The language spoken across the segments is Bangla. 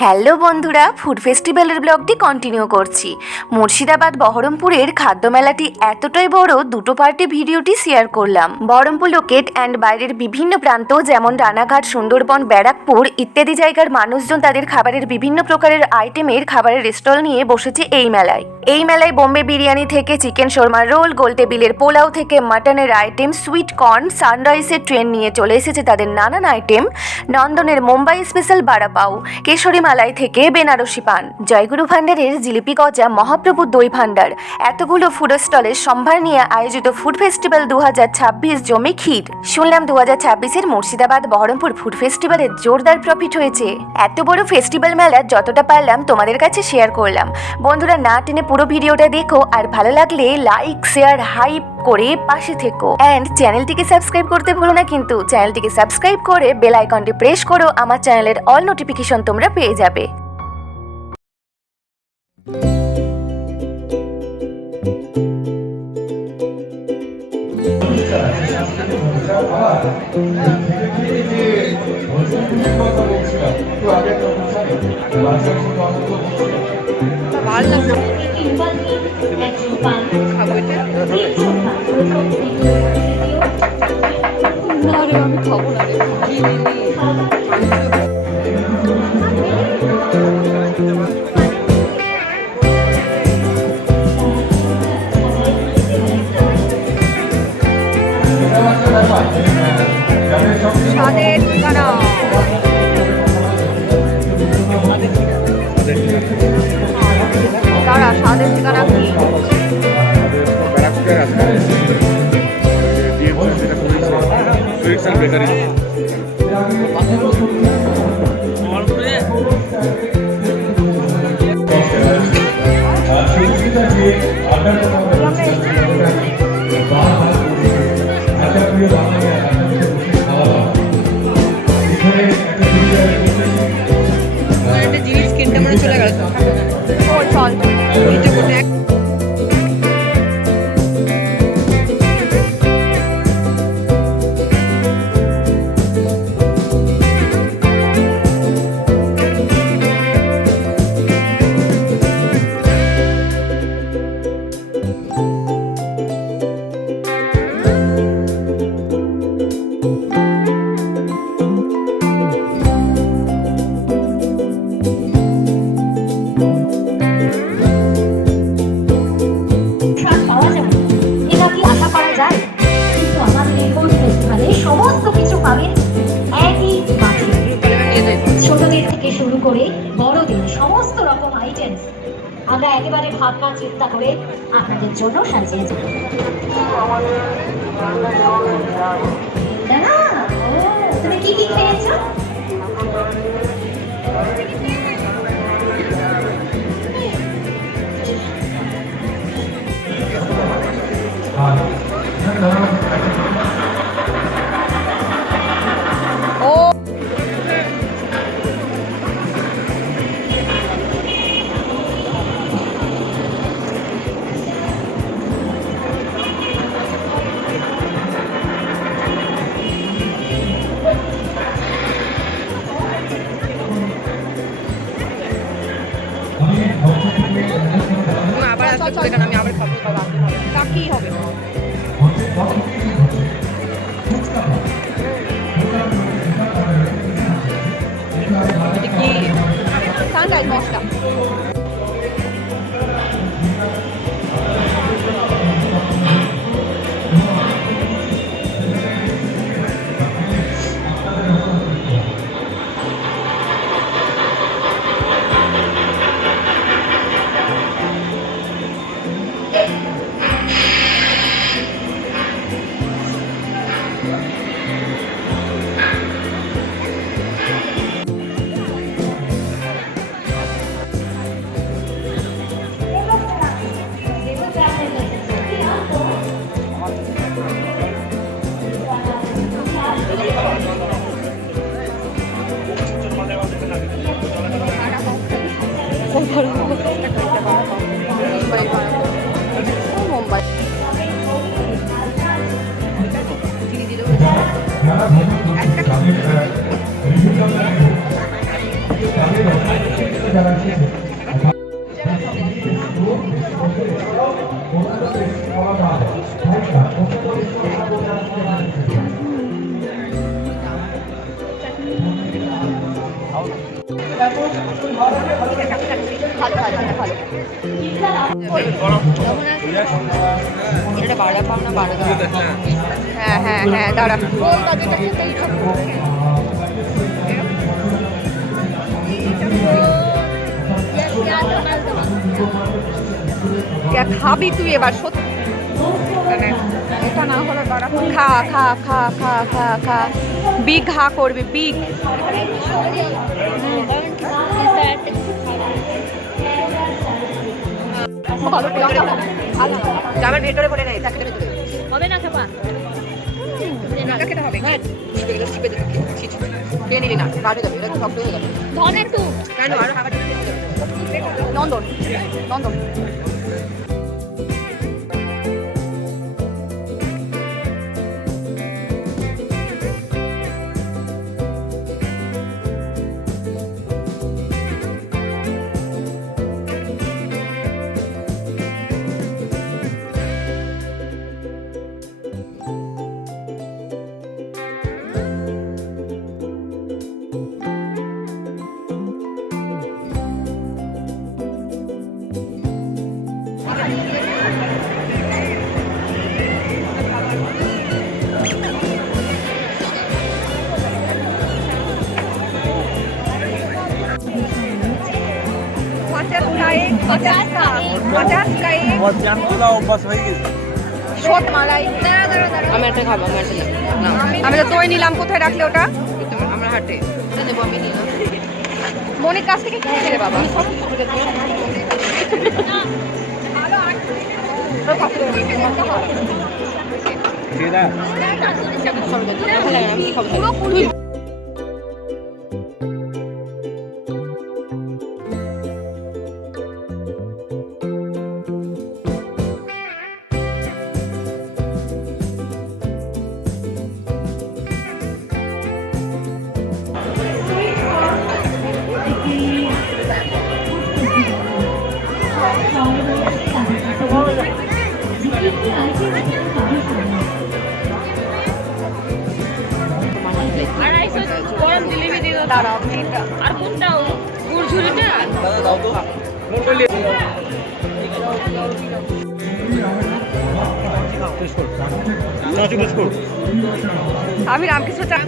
হ্যালো বন্ধুরা, ফুড ফেস্টিভ্যালের ব্লগটি কন্টিনিউ করছি। মুর্শিদাবাদ বহরমপুরের খাদ্য মেলাটি এতটাই বড়, দুটো পার্টে ভিডিওটি শেয়ার করলাম। বহরমপুর লোকেট অ্যান্ড বাইরের বিভিন্ন প্রান্ত যেমন রানাঘাট, সুন্দরবন, ব্যারাকপুর ইত্যাদি জায়গার মানুষজন তাদের খাবারের বিভিন্ন প্রকারের আইটেমের খাবারের স্টল নিয়ে বসেছে এই মেলায়। এই মেলায় বোম্বে বিরিয়ানি থেকে চিকেন শর্মার রোল, গোল টেবিলের পোলাও থেকে মাটনের আইটেম, সুইট কর্ন, সানরাইসের ট্রেন নিয়ে চলে এসেছে তাদের নানান আইটেম, নন্দনের মুম্বাই স্পেশাল বাড়া পাও, কেশরী মালাই থেকে বেনারসি পান, জয়গুরু ভান্ডারের জিলিপি গজা, মহাপ্রভুর দই ভান্ডার, এতগুলো ফুড স্টলের সম্ভার নিয়ে আয়োজিত ফুড ফেস্টিভ্যাল 2026 জমে ক্ষীর। শুনলাম 2026-এর মুর্শিদাবাদ বহরমপুর ফুড ফেস্টিভ্যালের জোরদার প্রফিট হয়েছে। এত বড় ফেস্টিভ্যাল মেলা যতটা পারলাম তোমাদের কাছে শেয়ার করলাম। বন্ধুরা, না টেনে পুরো ভিডিওটা দেখো, আর ভালো লাগলে লাইক, শেয়ার, হাইপ করে পাশে থেকো। অ্যান্ড চ্যানেলটিকে সাবস্ক্রাইব করতে ভুলো না, কিন্তু চ্যানেলটিকে সাবস্ক্রাইব করে বেল আইকনটি প্রেস করো, আমার চ্যানেলের অল নোটিফিকেশন তোমরা পেয়ে যাবে। আমি খাবো না রে। স্বাদের ঠিকানা, তারা স্বাদের ঠিকানা কি? বেকারি একটা জিনিস কিনতে মনে চলে গেল। চল নিচে বসে সমস্ত কিছু পাবেন একই মাঠে। ছোটদের থেকে শুরু করে বড়দের সমস্ত রকম আইটেমস আমরা একেবারে ভাবনা চিন্তা করে আপনাদের জন্য সাজিয়েছি। তুমি কি কি খেয়েছো? আবার আসলে কেন আমি আবার খাবো, তা কি হবে? এটা কি সানরাইজ মশলা? মুম্বাই এটা বাড়া পাও না বাড়া দাও। হ্যাঁ হ্যাঁ হ্যাঁ দাঁড়া। খাবি তুই এবার সত্যি মানে এটা না হলে বাড়া খা খা খা খা খা খা বিগ হা করবি বিগ। জামার ভেতরে বলে নাই চাকরির ভেতরে হবে না খাবা এটা খেতে হবে এগুলো চিপে দিতে খেয়ে নিলি না কাটে যাবে এটা শক্ত হয়ে যাবে ধন একটু কেন আরো খাবার নন্দন নন্দন আমি একটা খাবো আমি তো তোই নিলাম কোথায় রাখলে ওটা আমরা হাটে আমি নিলাম মনির কাছ থেকে কিনে রে বাবা পুরো দাঁড়াও আর কোনটাও গুড় ঝুড়িটা আমি রামকৃষ্ণ চা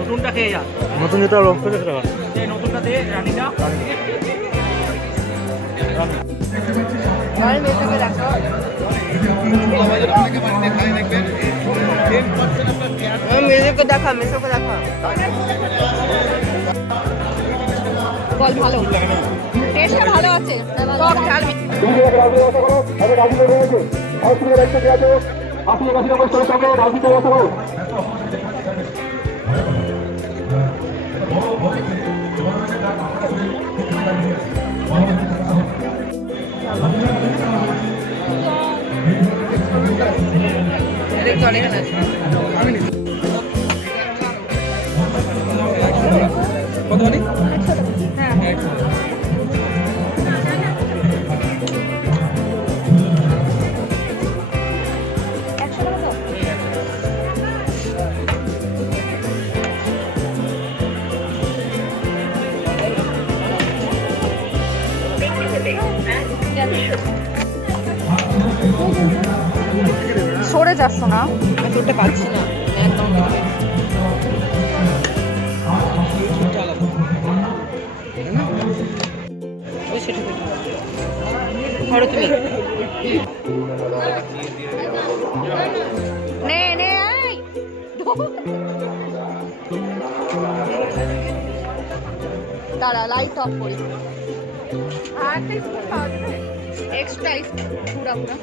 নতুনটা খেয়ে যা নতুন যেটা লক্ষ টাকা এই নতুনটা দে রানীটা মেয়েটাকে দেখো মেয়েদেরকে দেখা মেয়েকে দেখা বল ভালো টেস্টটা ভালো আছে টক ঝাল চলে গেছে কত মানে সরে যাচ্ছ না তোরটা পাচ্ছি না একদম ধরো তুমি নে নে দাঁড়া লাইট অফ করি আর এক্সট্রা পুরা পুরা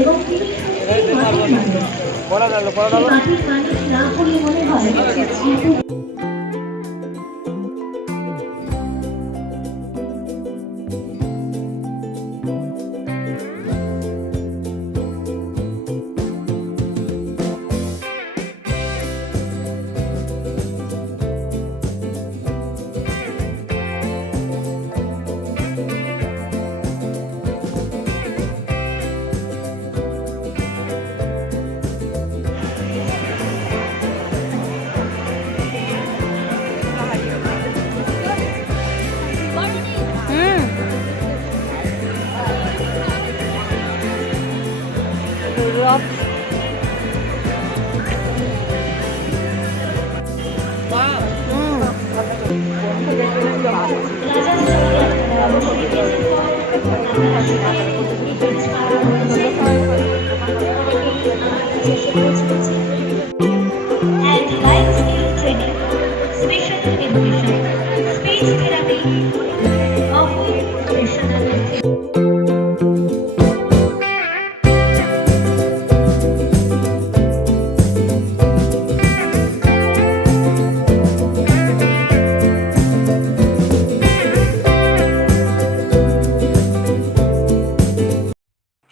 এবং তিনি সত্যিই মাটির মানুষ। সেই মাটির মানুষ না হলে মনে হয় যেহেতু and life skill training, special education, speech therapy, occupational therapy.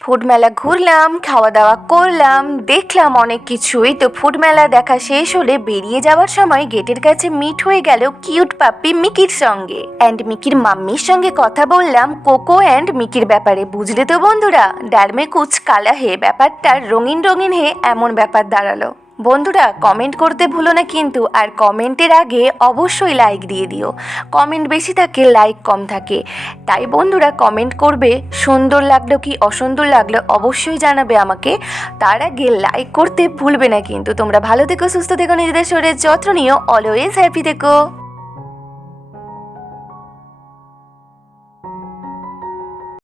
Food মেলা ঘুরলাম, খাওয়া দাওয়া করলাম, দেখলাম অনেক কিছুই। তো ফুড মেলা দেখা শেষ হলে বেরিয়ে যাওয়ার সময় গেটের কাছে মিট হয়ে গেল কিউট পাপ্পি মিকির সঙ্গে। অ্যান্ড মিকির মাম্মির সঙ্গে কথা বললাম কোকো অ্যান্ড মিকির ব্যাপারে। বুঝলে তো বন্ধুরা, ডারমে কুচ কালা হে ব্যাপারটা রঙিন রঙিন হে এমন ব্যাপার দাঁড়ালো। বন্ধুরা কমেন্ট করতে ভুলো না কিন্তু, আর কমেন্টের আগে অবশ্যই লাইক দিয়ে দিও। কমেন্ট বেশি থাকে, লাইক কম থাকে। তাই বন্ধুরা কমেন্ট করবে, সুন্দর লাগলো কি অসুন্দর লাগলো অবশ্যই জানাবে আমাকে। তার আগে লাইক করতে ভুলবে না কিন্তু। তোমরা ভালো থেকো, সুস্থ থেকো, নিজেদের শরীরের যত্ন নিও, অলওয়েজ হ্যাপি থেকো।